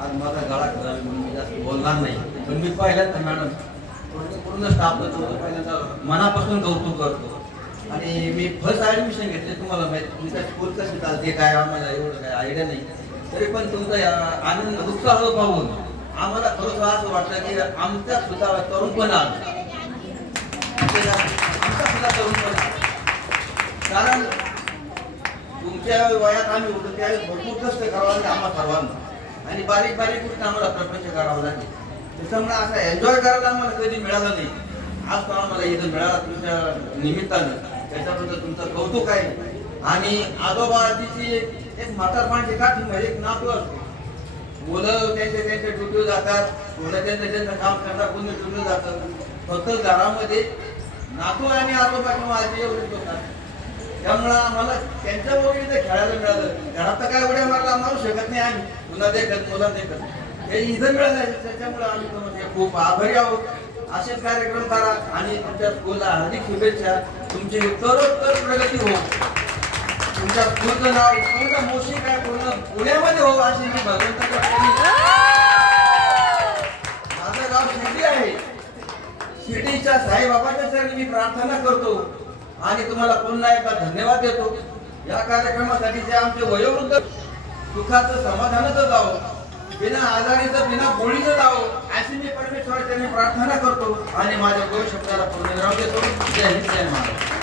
आज माझा गळा खराब आहे म्हणून मी जास्त बोलणार नाही. पण मी पहिल्यांदा मॅडम पूर्ण स्टाफचं पहिल्यांदा मनापासून कौतुक करतो. आणि मी फर्स्ट ॲडमिशन घेतले, तुम्हाला माहिती तुमच्या स्कूल कशी चालते काय आम्हाला एवढं काय आयडिया नाही. तरी पण तुमचा आनंद उत्साह पाहून आम्हाला खरोखर असं वाटतं की आमच्या सुद्धा तरुणपण आलं, आमचा सुद्धा तरुणपण आलं. कारण तुमच्या वयात आम्ही होतो त्यावेळेस भरपूर कष्ट करावं लागले आम्हाला सर्वांना, आणि बारीक बारीक गोष्टी आम्हाला प्रपंच करावं लागेल. त्याच्यामुळे असं एन्जॉय करायला आम्हाला कधी मिळालं नाही. आज तो आम्हाला इथं मिळाला तुमच्या निमित्तानं, त्याच्याबद्दल तुमचं कौतुक आहे. आणि आजोबाजीची एक म्हातारपणाची काठी म्हणजे एक नातू असतो. मुलं त्यांच्या ड्युटीवर जातात, मुलं त्यांचं काम करतात, कोणी ड्युटीवर जातात. फक्त घरामध्ये नातू आणि आजोबा किंवा आजी एवढेच होतात. त्यामुळं आम्हाला त्यांच्याबरोबर इथे खेळायला मिळालं. घरात तर काय उड्या मारला मारू शकत नाही आम्ही, पुन्हा देखत मुला देखत हे इथं मिळालं. त्याच्यामुळे आम्ही तुम्हाला खूप आभारी आहोत. असेच कार्यक्रम करा आणि तुमच्या स्कूलला हार्दिक शुभेच्छा. तुमची उत्तरोत्तर प्रगती हो, तुमच्या स्कूलचं नाव पूर्ण मोशी काय पूर्ण पुण्यामध्ये हो अशी मी भगवंताच्या माझं गाव शिर्डी आहे. शिर्डीच्या साईबाबाच्या चरणी मी प्रार्थना करतो आणि तुम्हाला पुन्हा एकदा धन्यवाद देतो. या कार्यक्रमासाठी जे आमचे वयोवृद्ध सुखाचं समाधानाचं जावं, बिना आजारीचं बिना गोळीचं जावं अशी मी परमेश्वराच्या प्रार्थना करतो आणि माझ्या गोष्ट शब्दाला पूर्ण देतो. जय हिंद, जय महाराष्ट्र.